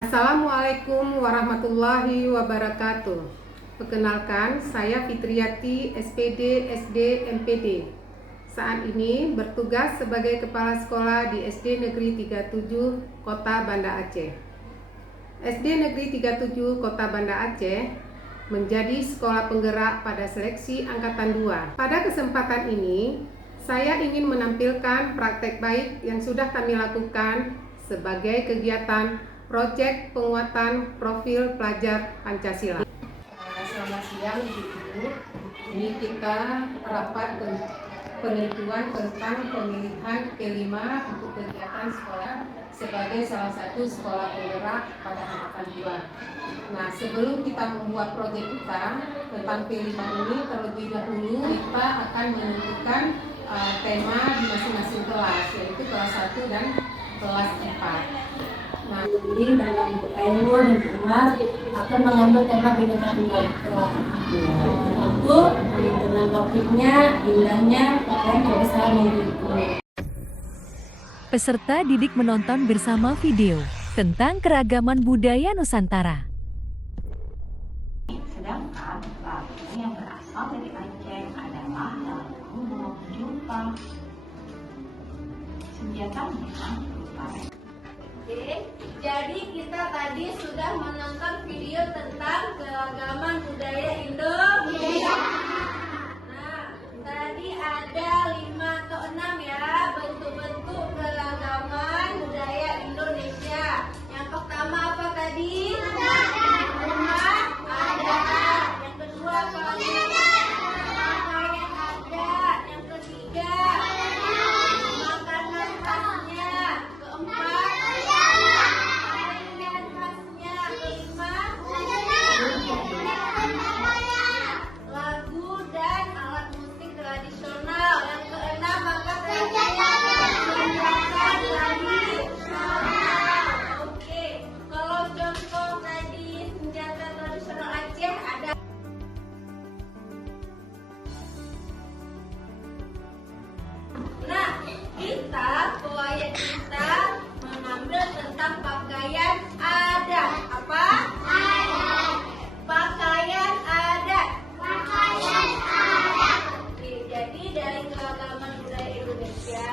Assalamualaikum warahmatullahi wabarakatuh. Perkenalkan, saya Fitriati, SPD, SD, MPD. Saat ini bertugas sebagai Kepala Sekolah di SD Negeri 37, Kota Banda Aceh. SD Negeri 37, Kota Banda Aceh menjadi sekolah penggerak pada seleksi Angkatan 2. Pada kesempatan ini, saya ingin menampilkan praktek baik yang sudah kami lakukan sebagai kegiatan proyek penguatan profil pelajar Pancasila. Selamat siang Ibu. Ini kita rapat penentuan tentang pemilihan P5 untuk kegiatan sekolah sebagai salah satu sekolah penggerak pada angkatan 2. Nah, sebelum kita membuat proyek kita tentang P5 ini, terlebih dahulu kita akan menentukan tema di masing-masing kelas, yaitu kelas 1 dan kelas 4. Nah, Jadi dalam Ainul dan Umar akan mengambil tema Bhinneka Tunggal Ika. Itu dengan topiknya indahnya pakaian kebesaran negeriku. Peserta didik menonton bersama video tentang keragaman budaya Nusantara. Sedangkan lagu yang berasal dari Aceh adalah lagu Burung Jumpa. Senjatanya berupa. Oke, jadi kita tadi sudah menonton video tentang keragaman budaya Indonesia. Nah, tadi ada 5 atau 6 ya bentuk-bentuk keragaman budaya Indonesia. Yang pertama apa tadi? Rumah adat. Yang kedua apa lagi? Pakaian adat. Yang ketiga makanan khasnya. Keempat lagu dan alat musik tradisional. Yang keenam apa tradisional. Oke, kalau contoh tadi senjata tradisional Aceh ada. Nah, proyek kita mengambil tentang pakaian adat. Apa? Pakaian adat. Oke, jadi dari keragaman budaya Indonesia,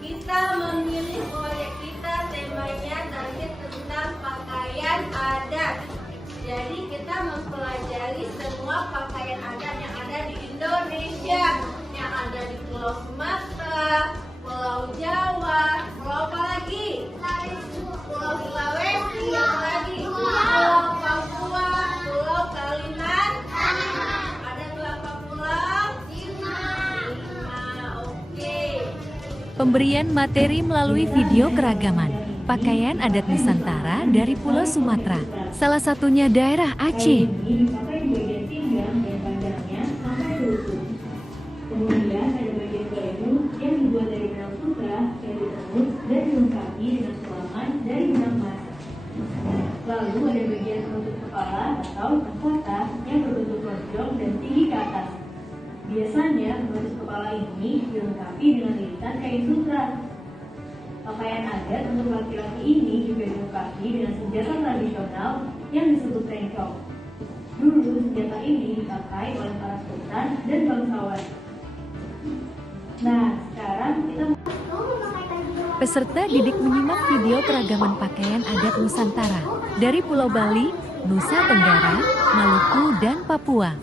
kita memilih proyek kita temanya tadi tentang pakaian adat. Jadi kita mempelajari semua pakaian adat yang ada di Indonesia, yang ada di Pulau Sumatera, Pulau Jawa, Pulau apa lagi? Pulau Sulawesi, apa lagi? Pulau Papua, Pulau Kalimantan. Ada berapa pulau? 5. Oke. Pemberian materi melalui video keragaman pakaian adat Nusantara dari Pulau Sumatera, salah satunya daerah Aceh. Dipakai di bagian pinggang dan panjangnya sampai ke lutut. Kemudian ada bagian baju yang dibuat dari benang sutra yang ditenun dan dilengkapi dengan sulaman dari benang mata. Lalu ada bagian penutup kepala atau mahkota yang berbentuk lonjong dan tinggi ke atas. Biasanya penutup kepala ini dilengkapi dengan lilitan kain sutra. Pakaian adat untuk laki-laki ini juga dilengkapi dengan senjata tradisional yang disebut rencong. Dulu senjata ini dipakai oleh para sultan dan bangsawan. Nah, sekarang kita Peserta didik menyimak video keragaman pakaian adat Nusantara dari Pulau Bali, Nusa Tenggara, Maluku, dan Papua.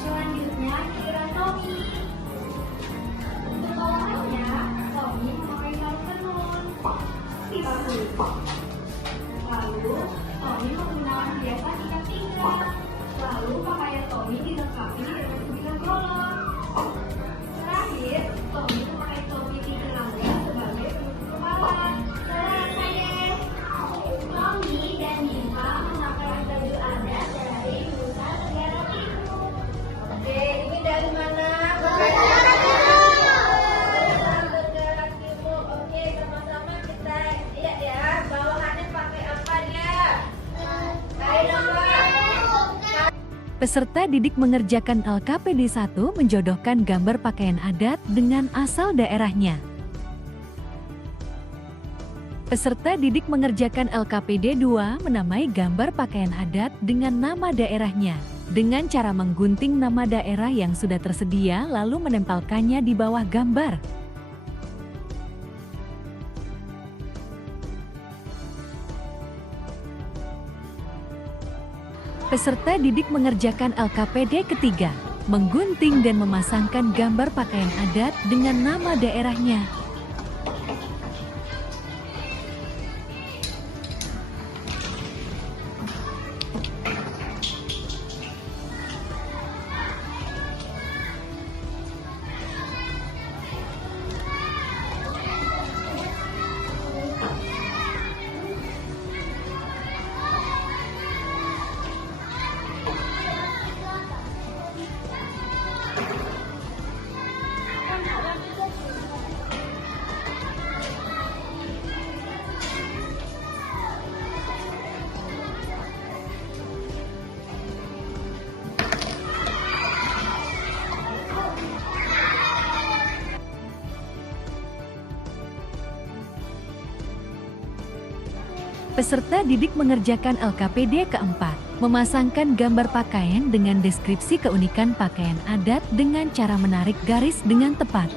Selanjutnya kira topi. Untuk bawahannya, topi memakai kain tenun. Lalu, topi menggunakan hiasan ikat pinggang. Lalu pakaian topi dilengkapi dengan 9 kolor. Terakhir, topi memakai topi tinggi langit Peserta didik mengerjakan LKPD 1 menjodohkan gambar pakaian adat dengan asal daerahnya. Peserta didik mengerjakan LKPD 2 menamai gambar pakaian adat dengan nama daerahnya, dengan cara menggunting nama daerah yang sudah tersedia lalu menempelkannya di bawah gambar. Peserta didik mengerjakan LKPD ketiga, menggunting dan memasangkan gambar pakaian adat dengan nama daerahnya. Peserta didik mengerjakan LKPD keempat, memasangkan gambar pakaian dengan deskripsi keunikan pakaian adat dengan cara menarik garis dengan tepat.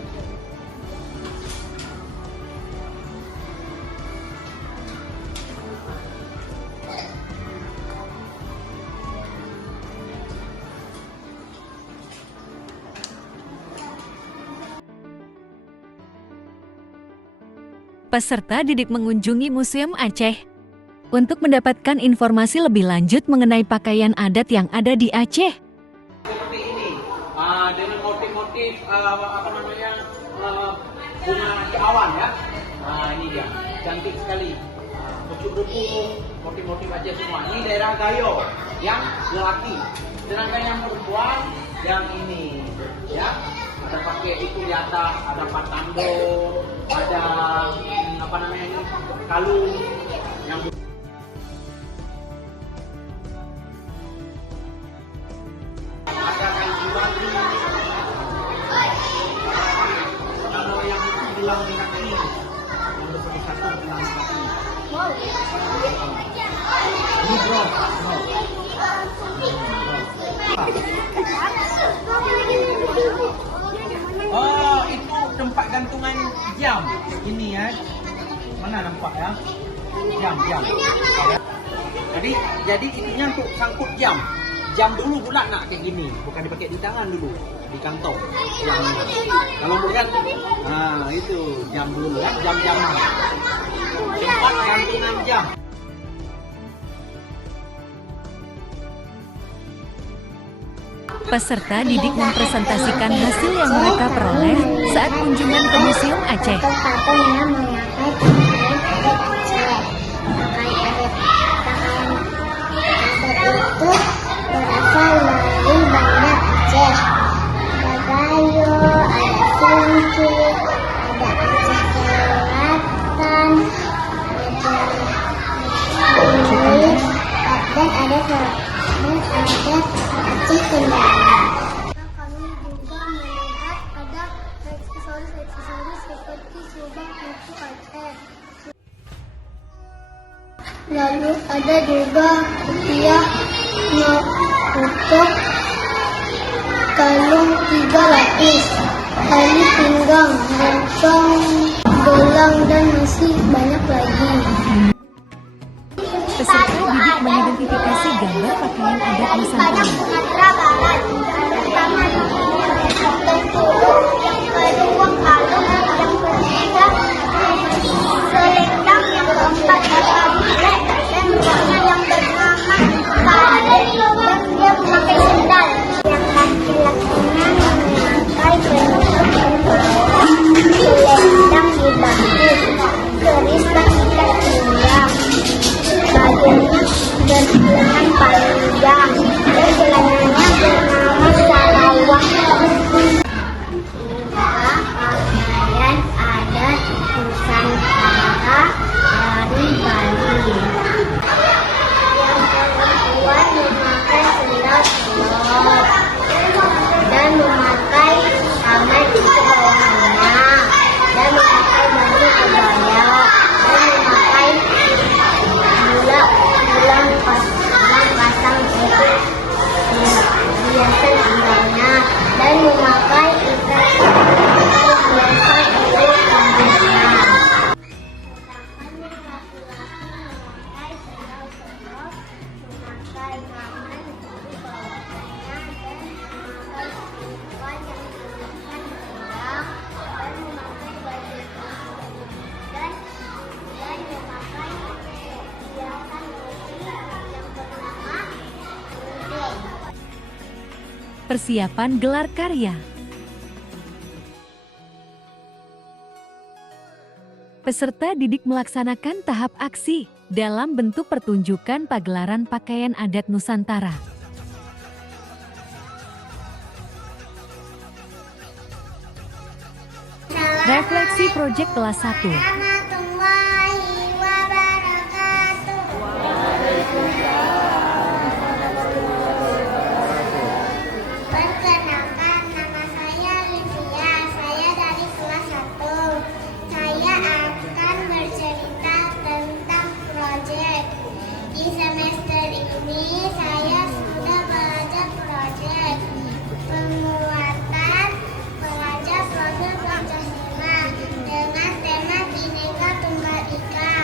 Peserta didik mengunjungi Museum Aceh untuk mendapatkan informasi lebih lanjut mengenai pakaian adat yang ada di Aceh. Seperti ini, dengan motif-motif bunga awan ya. Ini dia, cantik sekali. Pucuk rumput, motif-motif Aceh semua. Ini daerah Gayo yang lelaki, sedangkan yang perempuan yang ini, ya. Ada pakai itu di atas, ada patando, ada kalung yang gelang di kaki, nomor 21 gelang di kaki. Ini bro. Oh, itu tempat gantungan jam. Ini ya. Mana nampak ya? Jam. Jadi itunya untuk sangkut jam. Jam dulu pula nak kayak gini, bukan dipakai di tangan dulu, di kantong. Jam ini. Kalau melihat, itu jam dulu ya, jam-jaman. Tempat gantungan jam. Peserta didik mempresentasikan hasil yang mereka peroleh saat kunjungan ke Museum Aceh. Satu-satunya menyapai pakaian adat Aceh. Pakaian adat itu berasal dari Banda Aceh. Ada Gayo, ada Singkil, ada Aceh Selatan, dan ada Aceh Tenggara. Kami juga melihat ada aksesoris seperti subang untuk Aceh. Lalu ada juga rupiah untuk kalung 3 lapis, tali pinggang, rempong, gelang, dan masih banyak lagi. Peserta didik mengidentifikasi gambar pakaian adat Nusantara. Sumatera Barat, pertama yang Bengkulu, yang kedua kalung, yang ketiga selendang, yang keempat apabila, dan yang bernama karet, dan dia memakai sendal. Yang laki-lakinya memakai selendang di bahu, keris dan ikat pinggang. Bajunya berlengan panjang dan celananya bernama Persiapan gelar karya. Peserta didik melaksanakan tahap aksi dalam bentuk pertunjukan pagelaran pakaian adat Nusantara. Refleksi Proyek kelas 1. Warahmatullahi wabarakatuh. Perkenalkan, nama saya Livia. Saya dari kelas 1. Saya akan bercerita tentang proyek. Di semester ini saya sudah belajar proyek penguatan pelajar proyek Pancasila dengan tema Bhinneka Tunggal Ika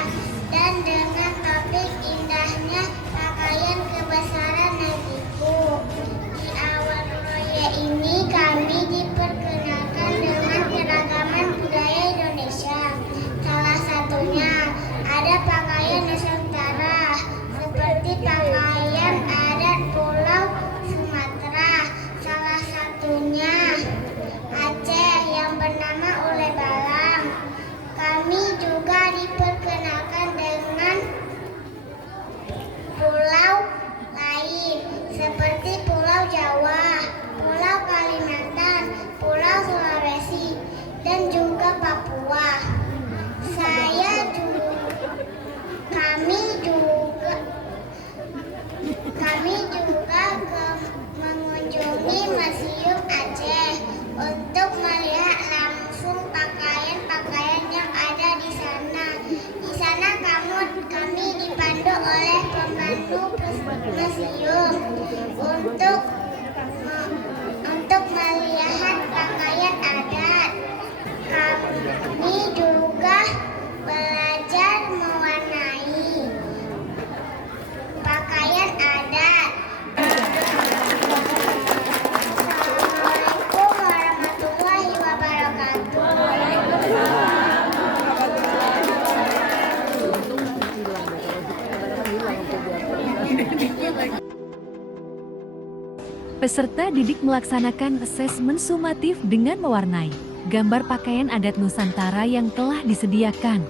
dan dengan topik indahnya pakaian kebesaran negeriku. Di awal proyek ini kami diperkenalkan dengan keragaman budaya Indonesia. Salah satunya ada pakaian Nusantara seperti pakaian adat Pulau Sumatera. Salah satunya Aceh yang bernama Ule Balang. Kami juga diperkenalkan dengan pulau lain seperti Pulau Jawa, Pulau Kalimantan, Pulau Sulawesi, dan juga Papua. Kami juga mengunjungi Museum Aceh untuk melihat langsung pakaian-pakaian yang ada di sana. Di sana kami dipandu oleh pemandu museum untuk melihat pakaian adat. Kami juga belajar mewarnai pakaian adat. Assalamualaikum warahmatullahi wabarakatuh. Peserta didik melaksanakan asesmen sumatif dengan mewarnai gambar pakaian adat Nusantara yang telah disediakan.